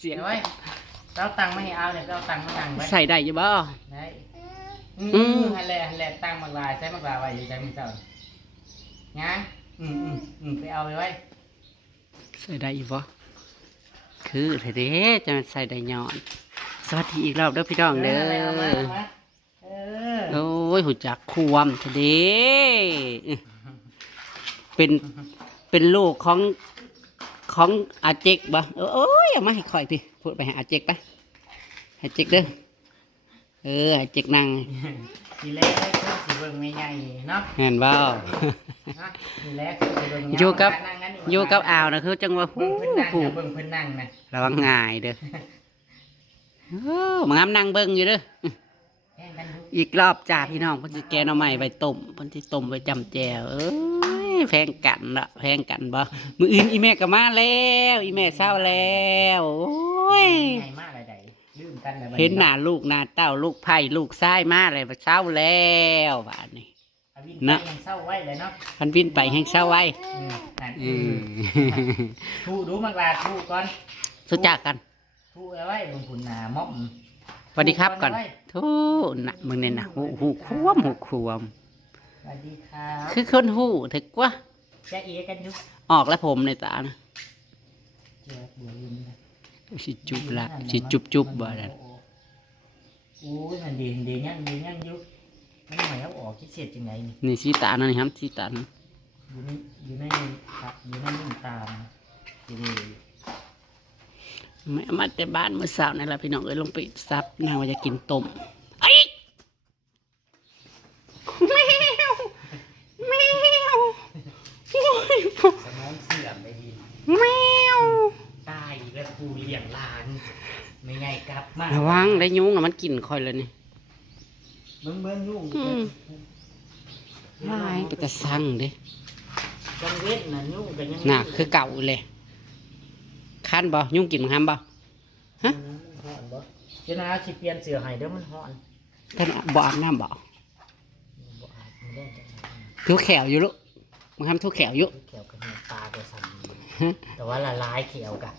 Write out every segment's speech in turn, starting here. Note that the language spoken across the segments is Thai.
เสียง เดี๋ยวไว้เราตังค์ไม่ให้เอาเนี่ยเราตังค์มาตังค์ไว้ ใส่ได้อยู่บ่ ได้ฮันแหละตังค์มากลายใช้มากลายไว้อยู่ใช้มือเจ้างั้นไปเอาไปไว้ ใส่ได้อยู่บ่คือเด้จะใส่ได้ย้อนสวัสดีอีกรอบเด้อพี่น้องเด้อโอ้ยหูจักความเด้เป็นลูกของอาเจกบ่โอ้ยเอามาให้ข่อยพี่พูดไปให้อาเจกไปให้เจกเด้อให้เจกนั่ง ทีแรกก็สิเบิ่งไม่ใหญ่เนาะ เห็นบ่ ทีแรกก็สิเบิ่ง อยู่กับอ่าวนะคือจังว่า เบิ่งเพิ่นนั่ง ผู้ เบิ่งเพิ่นนั่งนะ ระวังง่ายเด้อมางามนั่งเบิ่งอยู่เด้ออีกรอบจ้าพี่น้องเพิ่นสิแกงหน่อไม้ไว้ต้มเพิ่นสิต้มไว้จำแจ่วแพงกันละแพงกันบ่มื้ออื่นอีแม่ก็มาแล้วอีแม่เศร้าแล้วโอ้ย ใหญ่มากเลยได้ลืมกันแล้ว เห็นหน้าลูกหน้าเต้าลูกไผ่ลูกชายมาเลยเศร้าแล้วบาดนี้ นะยังเศร้าไว้เลยเนาะ พันวินไปแห่งเศร้าไว้ ทูดูมากลาทูก่อน สุจักกัน ทูเอาไว้ลงทุนหนาม็อบ สวัสดีครับก่อนทูน่ะมึงเนี่ยนะหูควม สวัสดีครับ คือคนหูถึกว่า จะเอกันยุก ออกแล้วผมในตานะ เจอบัวลืมนะ สิจุบละสิจุบบ่นั่น โอ้ยมันดียังยุกมันหมายเอาออกคิดเสียจังไงนี่ นี่สีตานั่นครับสีตา อยู่ในครับอยู่ในนิ่งตามดี แม่มาแต่บ้านเมื่อเช้านั่นแหละพี่น้องเอ้ยลงไปซับนางว่าจะกินต้มไอ้แมวโอ้ย สมองเสื่อมไปดี แมว ตายแล้วกูเลี้ยงหลานไม่ไงกลับมา ระวังได้ยุงอะมันกินคอยเลยนี่ เบิ้งยุ่ง ลายไปแต่สั่งเด้ จังเวทน่ะยุ่งกันยัง น่ะคือเก่าเลยคันบ่ยุงกินมันห้ามบ่ ฮะฮ้อนบ่เจ้านาสิเปลี่ยนเสื้อให้เด้อมันฮ้อน ท่านบ่อาบน้ำบ่ บ่อาบมันได้จังได๋ ทุกแขวอยู่ลูกมันทำทุกแขวอยู่ เขียวกับเนื้อปลาไปสั่นแต่ว่าละลายเขียวกะ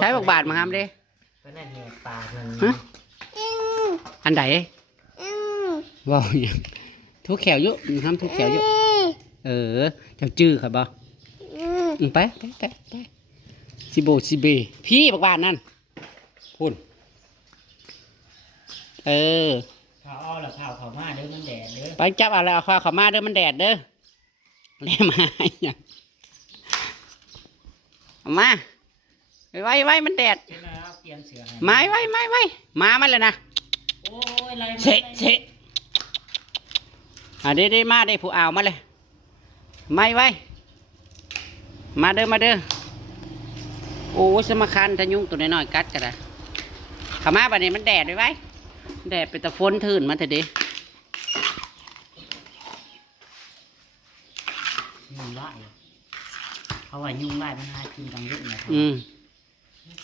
ใช้บักบาทมาทำเด้ ก็นั่นเนื้อปลามัน ฮะอันใดว่าอย่างทุกแขวอยู่มันทำทุกแขวอยู่เจ้าจื้อครับบ่ไปสิเบพี่บักบาทนั่นพูดข้าวอ้อละข้าวข้าวมาเด้อมันแดดเด้อ ไปจับเอาแล้วเอาข้าวมาเด้อมันแดดเด้อแล้วมาอย่างเอามาไว้มันแดด เจ้านาเปลี่ยนเสื้อให้ ไม้มามันเลยนะ โอ้ยไร เสะได้มาได้ผู้อ่าวมาเลยไม่ไว้มาเด้อโอ้สมคัญทะยุงตัวน้อยๆกัดกันนะขามาบัดนี้มันแดดไว้แดดเป็นตะฝนทื่นมาเถอะดิ ยุ่งไล่เขาว่ายุ่งไล่มันหากินกลางเย็นนะครับ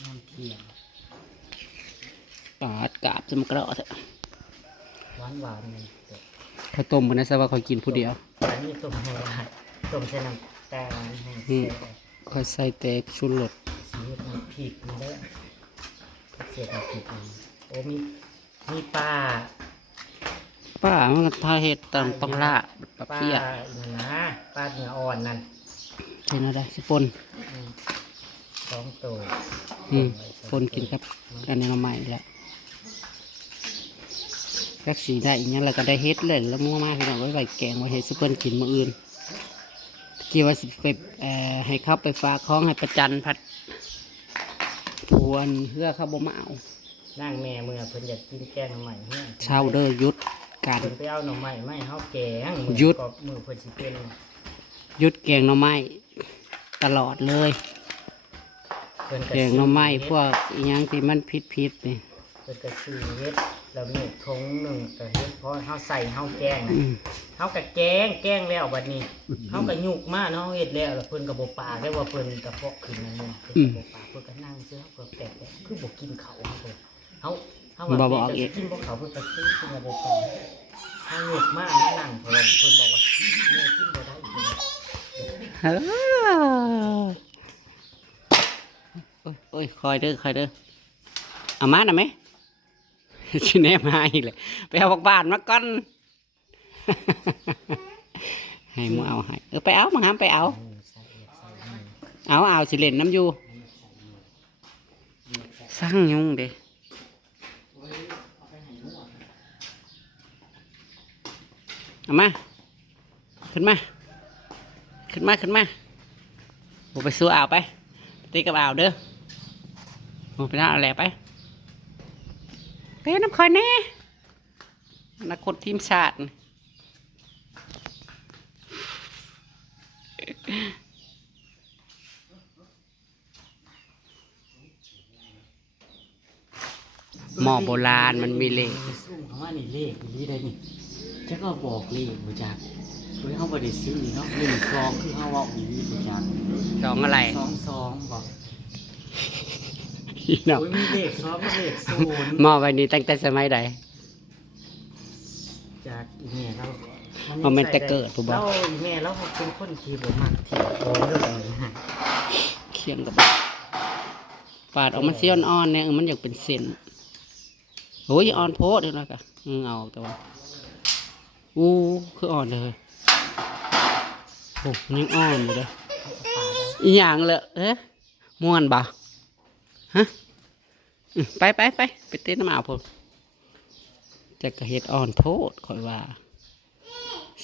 นอนเที่ยง ปาดกาบจะมากระเถอะ หวานเลย ข้าวต้มมันนะซะว่าคอยกินผู้เดียว อันนี้ต้มให้หวานต้มใส่น้ำตาลให้เสีย คอยใส่แต่ชุรส สีน้ำพริกนี่เด้อเสียน้ำพริกนี่โอ้มีปลา ป้ามันพาเห็ดตำต้องล่าปลา ปลา เพี้ย นั่นนะปลาเนื้ออ่อนนั่น เป็นอะไรสิปน 2 ตัว ปนกินครับอันนี้เราใหม่แล้วรักสีได้อีกอย่างเราก็ได้เฮ็ดเลยแล้วมั่วมากพี่น้องไว้ใบแกงไว้เฮ็ดซุปเปอร์กินมื้ออื่นกี่ว่าสิไปให้เข้าไปฝากคล้องให้ประจันผัดทวนเพื่อเขาบ่มาเอา นั่งแม่เมื่อเพิ่นอยากกินแกงหน่อไม้เนี่ย เช่าเด้อยุดการ เพิ่นไปเอาหน่อไม้ไม่เฮาแกง หยุด มือเพิ่นสิเป็น ยุดแกงหน่อไม้ตลอดเลย เพิ่น แกงหน่อไม้พวกอีหยังที่มันพิษนี่ เพิ่นก็ซื้อเฮ็ดแล้วมีทงหนึงก็เฮ็ดพอเฮาใส่เฮาแกงน่ะ เฮาก็แกงแล้วบัดนี้เฮาก็ยุกมาเนาะเฮ็ดแล้วเพิ่นก็บ่ปากได้ว่าเพิ่นกระเพาะขึ้นนั่นนี่เพิ่นก็บ่ปากเพิ่นก็นั่งซื่อเฮาก็แปลกๆคือบ่กินข้าวเพิ่นเฮาว่าแม่จะกินบ่ข้าวเพิ่นก็ซื้อเพิ่นก็บ่ปากเฮายุกมานั่งเพิ่นบอกว่าแม่กินบ่ได้เพิ่น เฮ้อ โอ้ยคอยเด้อเอามาหน่อยไหม ชิแนมาอีกเลยไปเอาบักบานมาก่อน ให้หมูเอาให้ไปเอามาหามไปเอาสิเล่นน้ำอยู่สร้างยุงเด้เอามาขึ้นมาโอ้ไปสู้อ่าวไปตีกับอ่าวเด้อโอ้ไปน่าเอาแหละไปน้ำคอยแน่นักกดทีมชาติหมอโบราณมันมีเลขซุ่มเขาว่านี่เลขนี่ได้นี่จะก็บอกเลขบ่จักเฮ้ยเขาบ่ได้ซื้อเนาะ1 2คือเขาเว้าอีบ่จัก สองอะไร 2 2บอก พี่น้อง โอ้ยมีเลข2กับเลข0 หมอใบนี้ตั้งแต่สมัยใด จากอีแม่เรา มันเป็นแต่เกิดถูกบ่ เราอีแม่เราเป็นคนที่บ่มักที่โอ้เรื่องอะไรฮะ เคียงกับปาดออกมันเสี้ยอ่อนๆเนี่ยมันอยากเป็นเส้นโอ้ยอ่อนโพดเลยนะกะเอาแต่ว่าคืออ่อนเลยโอ้ยังอ่อนอยู่เลยอีหยังเลยม่วนบ่ฮะไปเต้นน้ำอ่าวผมจะกระเฮ็ดอ่อนโพดคอยว่า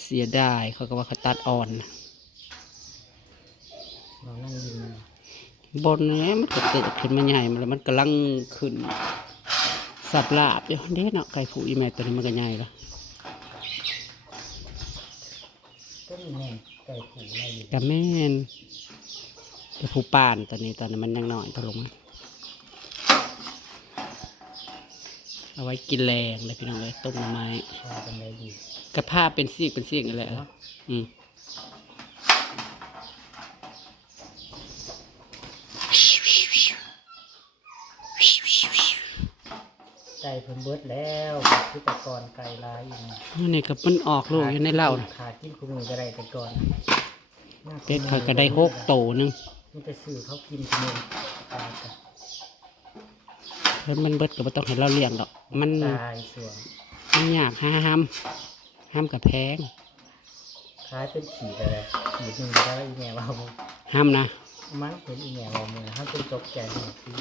เสียดายเขาก็ว่าเขาตัดอ่อนนะ เรานั่งยิน บนนี้มันก็เกิดขึ้นมาใหญ่มาแล้วมันกำลังขึ้นสับลาบอยู่เด้เนาะไก่ผูอีแม่ตัวนี้มันก็ใหญ่แล้ว ก็มีแม่ไก่ผูอะไรอยู่ กับแม่นแต่ผูป่านตอนนี้มันยังน้อยตกลงมาเอาไว้กินแรงเลยพี่น้องเลยต้มหน่อไม้ พอกันเลยดี กระเพาเป็นซีกกันแหละอืม ไก่เพิ่นเบิดแล้วคือแต่ก่อนไก่ลายอีก นี่ก็มันออกลูกอยู่ในเหล้าน่ะ ขากินคู่มือก็ได้แต่ก่อน เป็ดเขาก็ได้6 โตนึง มันจะซื้อเขากินคู่มือตายกัน แล้วมันเบิดก็บ่ต้องให้เราเลี้ยงดอกมัน ตายสวง ยากห้ามกับแพง คล้ายเป็นขีดอะไรขีดหนึ่งก็ได้อีแม่ว่าบ่ ห้ามนะ มั้งเป็นอีแม่ว่ามือถ้าเป็นจกแก่หนึ่งปี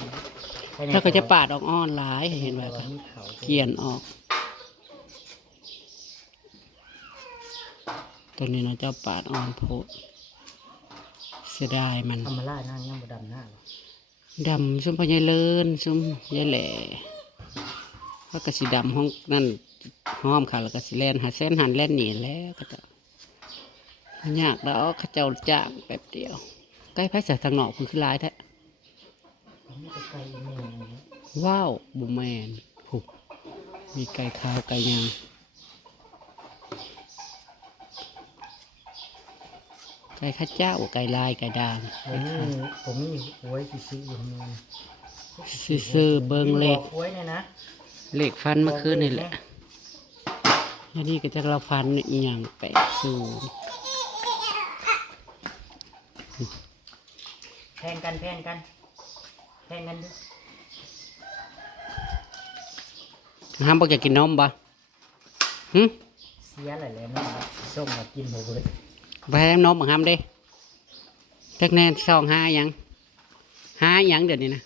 ถ้าก็จะปาดออกอ้อนหลายให้เห็นว่าก็ มีเขา เกลี่ยนออกตัวนี้เนาะเจ้าปาดอ่อนโพดเสียดายมัน ธรรมราชนั่งบ่ดำหน้าหรอ ดำซุ่มพญายเลินซุ่มยายแหล่เพราะกระสีดำห้องนั่นห้อมค่ะแล้วก็สิแลนหาเส้นหันแล่นหนีแล้วก็จะยากแล้วเขาเจ้าจ้างแป๊บเดียวใกล้ไผ่สายทางนอกคือลายแท้ นี่ก็ไก่อีแม่นะ ว้าวบุแมนผูมีไก่ขาวไก่ยางไก่ข้าเจ้าไก่ลายไก่ด่าง ผมมีหวยที่ซื้ออยู่มือ ซื่อๆเบิงเลข หวยเนี่ยนะ เลขฟันเมื่อคืนนี่แหละแล้วนี่ก็จะเราฟันอหย่าง80แพงกันดู ห้ามบอกอยากกินนมบ่หึ เสียหลายๆน้องส้มมากินหมดเลย ไปให้นมบังห้ามเด้จักแน่ช่อง5หยัง5หยังเดี๋ยวนี้นะ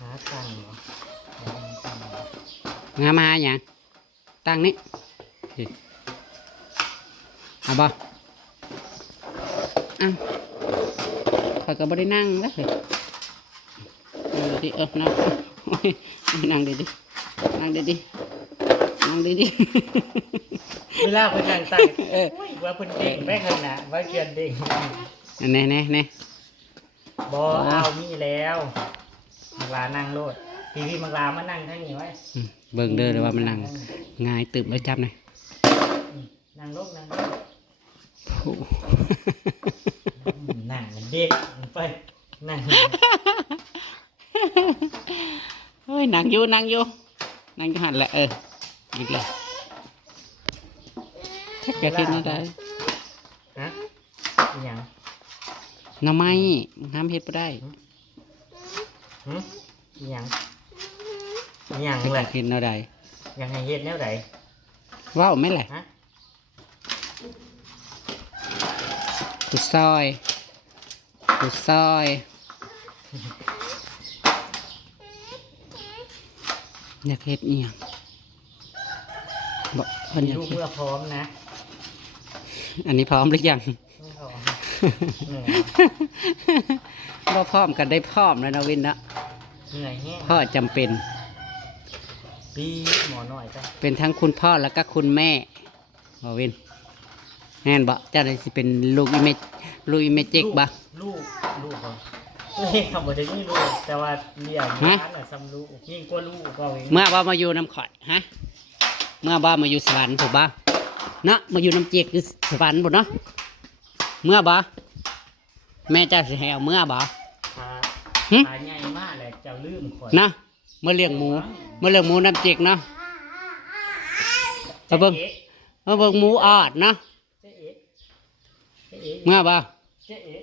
หาตังค์เหรอหาตังค์เหรอ งามหาหยังตั้งนี้นี่เอาบ่อ้าวข้อยก็บ่ได้นั่งแล้วเฮ้ยดินั่งโอ้ยนั่งดินั่งดินั่งดิ เวลาเพิ่นนั่งใส่ว่าเพิ่นเด้งแม่ขนาดว่าเกียนเด้ง แน่ บ่เอามีแล้วมักลานั่งโลดพี่มักลามานั่งทั้งนี้ไว้ เบิ่งเด้อเลยว่ามันนั่งง่ายตึบแล้วจับหน่อย นั่งลง โอ้ นั่งเด็กไปนั่ง เฮ้ยนั่งอยู่หันแหละอีกแล้วแกคิดน่าได้ ฮะอีหยัง หน่อไม้ห้ามเฮ็ดบ่ได้ หึอิหยังอิหยัง จะ แหละ กินเอาใด ยังให้เฮ็ดแนวใด ว้าวไหม่แหละ ฮะ กุซอยกุซอยอยากเฮ็ดอีหยังบอกเพิ่นอยาก ลูก เฮ็ด เมื่อพร้อมนะ อันนี้พร้อมหรือยัง ไม่พร้อมเหนื่อย บ่พร้อมกันได้พร้อมแล้วนะวินนะ เหนื่อยแห้ง พ่อจำเป็น ปีหมอหน่อยจ้ะ เป็นทั้งคุณพ่อแล้วก็คุณแม่บ่วินแน่นบ่เจ้าได้สิเป็นลูกอีเมจิกบ่ ลูกเหรอเฮ้ยคำว่าจะนี่ลูกแต่ว่าเลี้ยงร้านน่ะซ้ำลูกยิ่งกว่าลูกก็เอง เมื่อบ่มาอยู่น้ำข่อยฮะเมื่อบ่มาอยู่สวรรค์ถูกบ่เนาะมาอยู่น้ำเจกอยู่สวรรค์พุ่นเนาะเมื่อบ่แม่เจ้าสิให้เอาเมื่อบ่ ขา หึ ขาใหญ่มากเลยเจ้าลืมข่อย นะเมื่อเลี้ยงหมูน้ำเจกเนาะมาเบิ่งหมูออดเนาะ เจ๊เอ๊ะเจ๊เอ๊ะ เมื่อบ่ เจ๊เอ๊ะ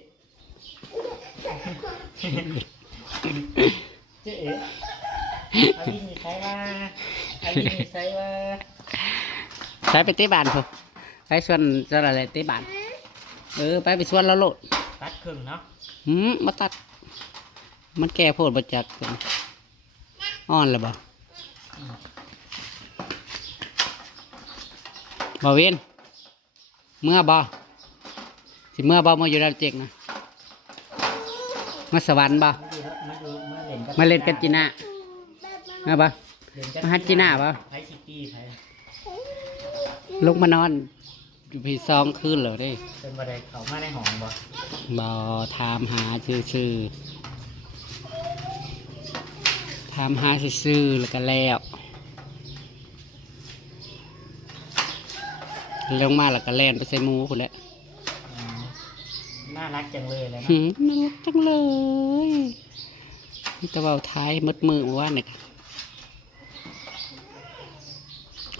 เจ๊เอ๊ะอาวินมีใครว่าอาวินมีใครว่า ใช้ไปเตะบานพุ่นไปส่วนอะไรเตะบานไปส่วนแล้วโลด ตัดครึ่งเนาะ มาตัด มันแก่โพดบ่จักพุ่นอ่อนแล้วบ่บ่เวียนเมื่อบ่สิเมื่อบ่มาอยู่น้ำเจกนะมาสวรรค์บ่ มาเล่นกันจีน่ามาปะ มาฮัดจีน่าปะ ไพซิตี้ไพ ลุกมานอน อยู่พี่ซองคืนเหรอได้ เป็นบันไดเขามาในห้องบ่ บอถามหาชื่อๆถามหาชื่อๆแล้วก็แล้วลงมาแล้วก็แล่นไปใส่หมูคนแหละ อืมน่ารักจังเลยแล้ว หื นะ มน่ารักจังเลยมีแตะเบาท้ายมืดมือว่าเนี่ย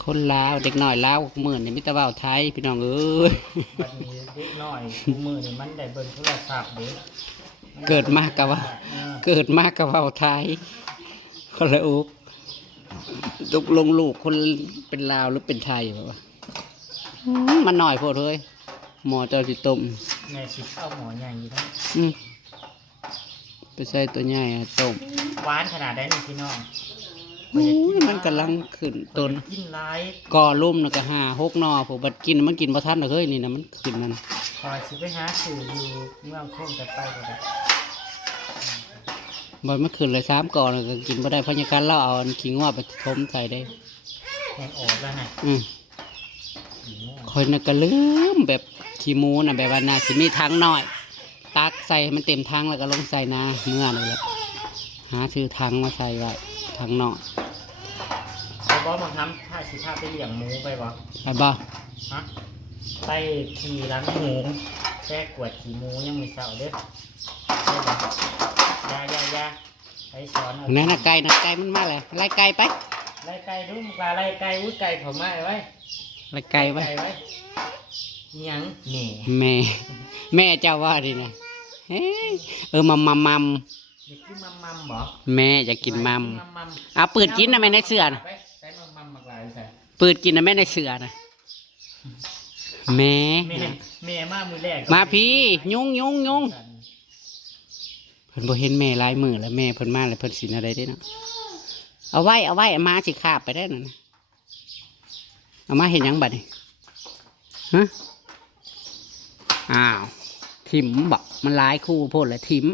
คนลาวเด็กหน่อยลาวหมื่นเนี่ยมีแตะเบาท้ายพี่น้องเอ้ย บัดนี้เด็กน้อยคู่มือนี่มันได้เบิ่งโทรศัพท์เด็ก เกิดมากกับว่า เกิดมากกับเบาท้ายคนละอุกตุกลงลูกคนเป็นลาวหรือเป็นไทยแบบว่ามันหน่อยโพดเลยหมอเจ้าสิต้ม แม่สิเข้าหมอใหญ่อยู่นะ อืมไปใส่ตัวใหญ่อะต้ม หวานขนาดนั้นนี่พี่น้อง อุ้ยมันกำลังขึ้นต้น กินหลาย ก่อลุ่มนะก็5-6 หนอผมบัดกินมันกินบ่ทันเลยนี่นะมันขึ้นมัน คอยสิไปหาสื่ออยู่เมืองโค้งแต่ไปก็ได้ บ่มันขึ้นเลย3 ก่อนก็กินบ่ได้เพราะยาการเล่าเอาอันขิงว่าไปทมใส่ได้ แหงออกแล้วฮะ คอยน่ะก็ลืมแบบขี้หมูน่ะแบบว่าน่าสิมีถังน้อย ตักใส่ให้มันเต็มถังแล้วก็ลงใส่นาเมื่อนี่แหละหาซื้อถังมาใส่ไว้ถังน้อย เอาบอมาทำถ้าสิพาไปเลี้ยงหมูไปบ่ ไปบ่ ฮะไปขี่หลังหมูแค่กวดขี่หมูยังไม่เศร้าเด้อได้บ่ยาไปสอนเอา นั่นน่ะไก่มันมาเลยไล่ไก่ไป ไล่ไก่ดูมึงปลาไล่ไก่อุ้ยไก่เขามาไว้ ไล่ไก่ไว้ ไว้อิหยังนี่ แม่เจ้าว่าดินะเฮ้ยมัม เด็กกินมัมบ่ แม่อยากกินมัม มัม เอาปืนกินนะแม่ในเสือนะ ไปใส่มัมมากหลายใส่ ปืนกินนะแม่ในเสือนะแม่ แม่มามือแรก มาพี่ยุงเพิ่นบ่เห็นแม่หลายมือแล้วแม่เพิ่นมาแล้วเพิ่นสินอะไรได้เนาะเอาไว้เอามาสิคาบไปได้นั่นน่ะเอามาเห็นหยังบัดนี่ฮะอ้าวถิ่มบอกมันหลายคู่โพดเลยถิ่ม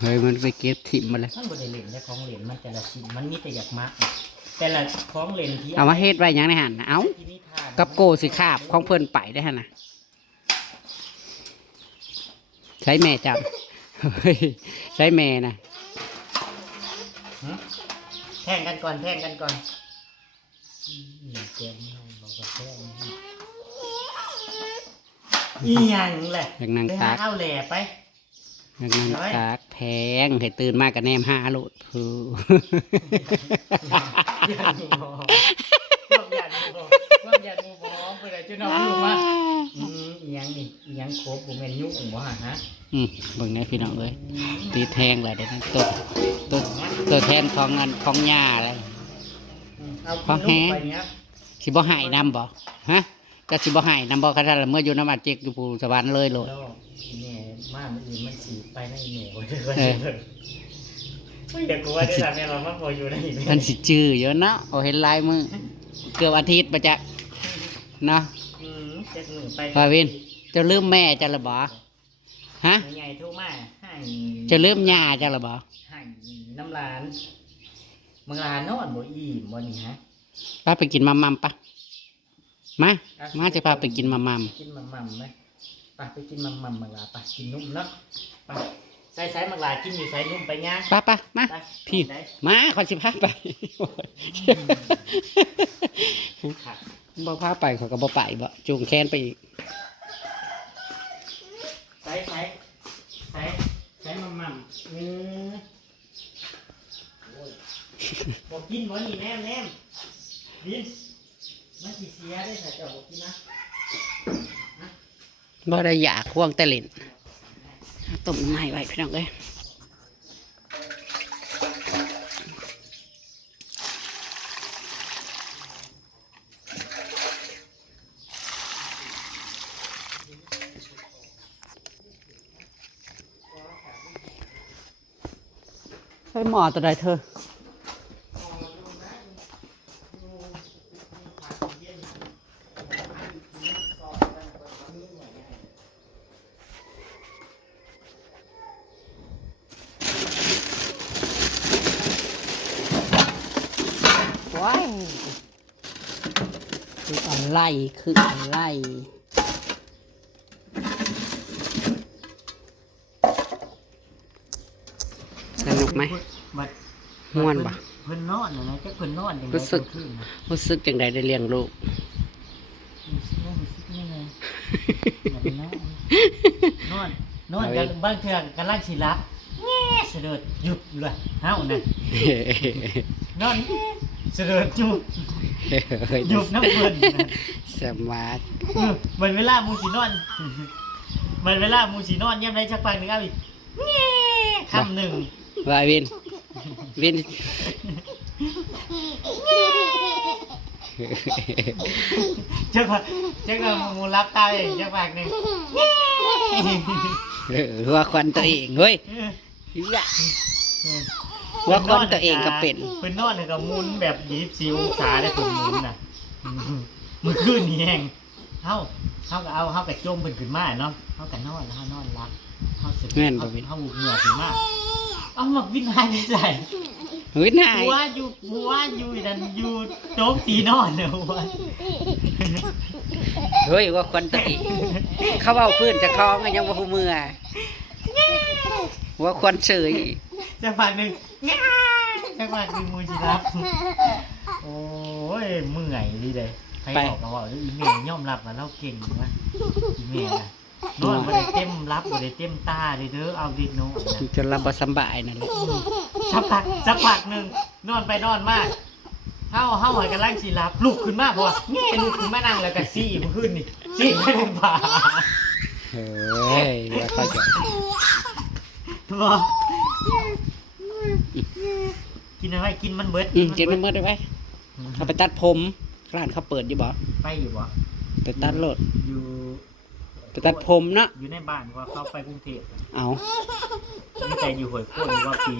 เฮ้ยมันไปเก็บถิ่มมาเลย มันบ่ได้เล่นแต่ของเล่นมันแต่ละชิ้นมันมีแต่อยากมักแต่ละของเล่นที่ เอามาเฮ็ดไว้หยังในหันน่ะเอ้า ที่นิทาน กับโกสิคาบของเพิ่นไปได้หั่นน่ะใช้แม่จับเฮ้ยใช้แม่น่ะ หึแท่งกันก่อนเกมไม่บอกว่าแท่งอีหยังแหละ อยากนั่ง ไป ตา หาก ข้าวแหล่ไป อยากนั่งตากแพงให้ตื่นมากกับแนม5โลดพู ยันหมูบอพวกยันหมูบอไปไหนจะนอนอยู่มา อีหยังนี่อีหยังครบบ่แม่นยุ่งบ่ฮะ เบิ่งได้พี่น้องเอ้ยตีแทงเลยเดี๋ยวนั้นตัวแทนของงานของหญ้าเลย เอากินลูกไปเนี้ย สิบ่หายนำบ่ฮะก็สิบ่หายนำบ่คันเมื่ออยู่น้ำอัดเจกอยู่ภูสวรรค์เลยโลด แล้วแม่มามันอื่นมันสิไปในแม่บ่ได้ว่าไม่อยากกลัวได้ล่ะแม่เรามันบ่อยู่ในแม่ มันสิจื้อเยอะเนาะเอาเห็นลายมือเกือบอาทิตย์มาจากเนาะ เจ็ดมื้อไป พาวินเจะลืมแม่จะละบ่ฮะ ใหญ่โทรมาให้ จะลืมหญ้าจะละบ่ ให้น้ำร้านมึงร้านนอนบ่อิ่มบ่นี่ฮะ ป้าไปกินมัมปะมาจะพาไปกินมัม กินมัมไหมไปกินมัมมึงลาไปกินนุ่มเนาะไปใส่มึงลากินอยู่ใส่นุ่มไปย่าง ป้ามาพี่มาขอสิพาไปบ่พาไปเขาก็บ่ไปบ่จูงแขนไปอีก ใส่มัมบอกกินบ่นี่แนมกินมันสิเสียได้ถ้าเจ้าบอกกินนะ บ่ได้อยากควงแต่เล่นต้มไม้ไว้พี่น้องเอ้ยใช้หมอตัวใดเธอว้ายคืออะไรสนุกไหม ม่วนปะ เพิ่นนอนนะจะเพิ่นนอนอย่างไร รู้สึกจังใดได้เลี้ยงลูก นอนกันบางเทื่อกำลังสิรับแง่เสด็จหยุดอยู่เลยเฮาน่ะนอนเสด็จหยุดน้ำเพิ่น สมาร์ท เหมือนเวลามูสินอนเหมือนเวลามูสินอนย่ำไรชักปังหนึ่งเอาอีกแง่คำหนึ่ง ว่าวินเจ้ามูรับตาเองชักปังหนึ่ง หัวควันตัวเองเฮ้ยหัวควันตัวเองก็เป็น เพิ่นนอนเนี่ยก็มุนแบบ24 องศาได้เพิ่นมุนน่ะมื้อคืนนี่แฮงเฮาก็จมเพิ่นขึ้นมาเนาะเฮาก็นอนแล้วเฮานอนรับเฮาสิเฮาบุกเหงื่อขึ้นมาเอาหมักวินหายไปใส่ เฮ้ยนาย หัวอยู่นั่นอยู่โจ๊กสีนอนเนี่ยหัว เฮ้ยหัวควันตัวเองเขาเอาพื้นจะคล้องกันยังว่าหูมือหัวควันเฉย จังหวะหนึ่งจังหวะหนึ่งมูจิรับโอ้ยเมื่อยดีเลยใครบอกเราว่าอีเมลย่อมรับว่าเราเก่งวะอีเมลนอนบ่ได้เต็มรับบ่ได้เต็มตาเลยเด้อเอาดิโน่นะ จนรับบ่สบายนั่นแหละ สักพักหนึ่งนอนไปนอนมาเฮาหอยกันล่างสีรับลุกขึ้นมาเพราะว่าแง่ลุกขึ้นมานั่งแล้วก็ซี่มันขึ้นนี่ซี่ไม่เป็นป่า เฮ้ยว่าเขาจะ บอกกินอะไรกินมันเบิด กินมันเมื่อได้ไหมเขาไปตัดผมร้านเขาเปิดอยู่บ่ ไปอยู่บ่ ไปตัดรถ อยู่ ไปตัดผมเนาะ อยู่ในบ้านว่าเขาไปกรุงเทพ เอา นี่ใจอยู่หวยโค้งว่าปี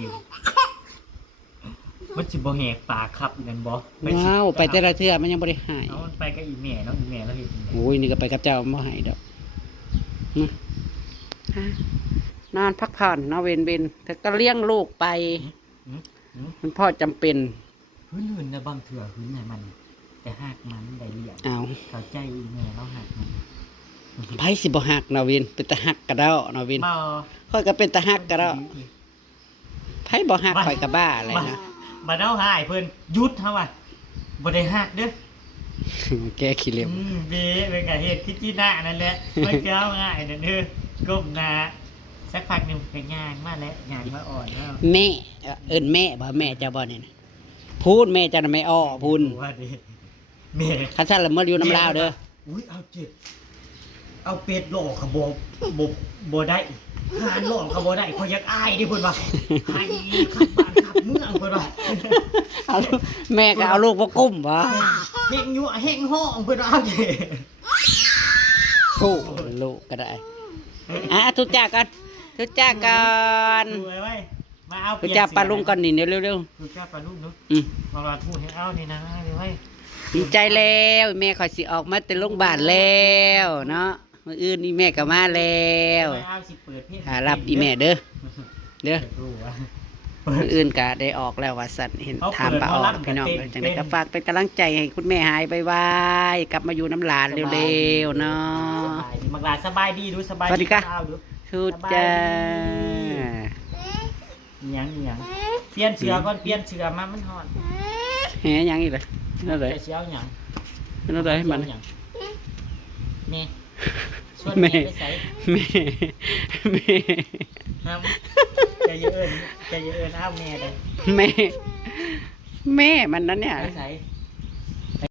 มันสิบ่แหกปากครับนั่นบ่ ว้าวไปแต่ละเทื่อมันยังบ่ได้หาย เอามันไปกับอีแม่เนาะอีแม่แล้วเฮ็ดจังได๋ โอ้ยนี่ก็ไปกับเจ้าบ่หายดอกนอนพักผ่อนเนาะเวนแต่ก็เลี้ยงลูกไป มันพ่อจำเป็น หื่นๆนะบางเถื่อหื่นให้มัน แต่หากมันได้เลี้ยง เอา เข้าใจอีแม่แล้วหากมัน ไผสิบ่ฮักเนาะเวนเป็นตาฮักกะเด้อเนาะเวน บ่ ค่อยก็เป็นตาฮักกะเด้อไผบ่ฮักข่อยก็บ้าอะไรนะ บ่เฮาหายเพิ่นหยุดเฮาว่าบ่ได้ฮักเด้อ แกขี้เหล็บ เบ้เป็นกะเฮ็ดคิดจีน่านั่นแหละไม่เก้าง่ายนั่นเด้อก้มหน้าสักพักหนึงก็ย่างมาแล้วย่างมาอ่อนแล้ว แม่เอิ้นแม่บ่แม่เจ้าบ่นี่นะพูดแม่เจ้าน่ะไม่อ้อพูด ว่าดิแม่ คันซั่นละเมื่ออยู่น้ำลาวเด้อ อุ้ยเอาเจ็บ เอาเป็ดหลอกเขาบ่ได้หาหลอกเขาบ่ได้เขาอยากอายดิเพิ่นว่าให้ขับบ้านขับเมืองเพิ่นว่า เอาลูกแม่ก็เอาลูกมากุ้มวะ เฮงยั่วเฮงห้องเพิ่นว่าเอาดิ โอ้ลูกก็ได้ทุจ้าก่อนทุจ้าก่อน ดูไว้มาเอา ทุจ้าปลาลุงก่อนนี่เร็ว ดูจ้าปลาลุงเนาะ ๆ มาว่าพูดให้เอานี่นะเดี๋ยวไว้ ดีใจแล้วแม่ขอยสิออกมาแต่โรงพยาบาลแล้วเนาะมื้ออื่นอีแม่ก็มาแล้ว เอาสิเปิดเพลง รับอีแม่เด้อรู้ว่า มื้ออื่นก็ได้ออกแล้วว่าสั่นเห็นถามป้าออกพี่น้องจังได๋ก็ฝากเป็นกำลังใจให้คุณแม่หายไวๆกลับมาอยู่น้ำหลานเร็วๆเนาะ มักลาสบายดีดูสบาย สวัสดีค่ะ เอาดู ทุจ้า หยังเปลี่ยนเสื้อก่อนเปลี่ยนเสื้อมามันฮ้อน แหยังอีกเลยนั่นเลย จะเสียวหยัง นั่นเลยมัน หยังแม่ชวนแม่ไปใส่ แม่แม่ ครับจะเยอะเอิ้นเอาแม่ได้ แม่แม่มันนั้นเนี่ย ไปใส่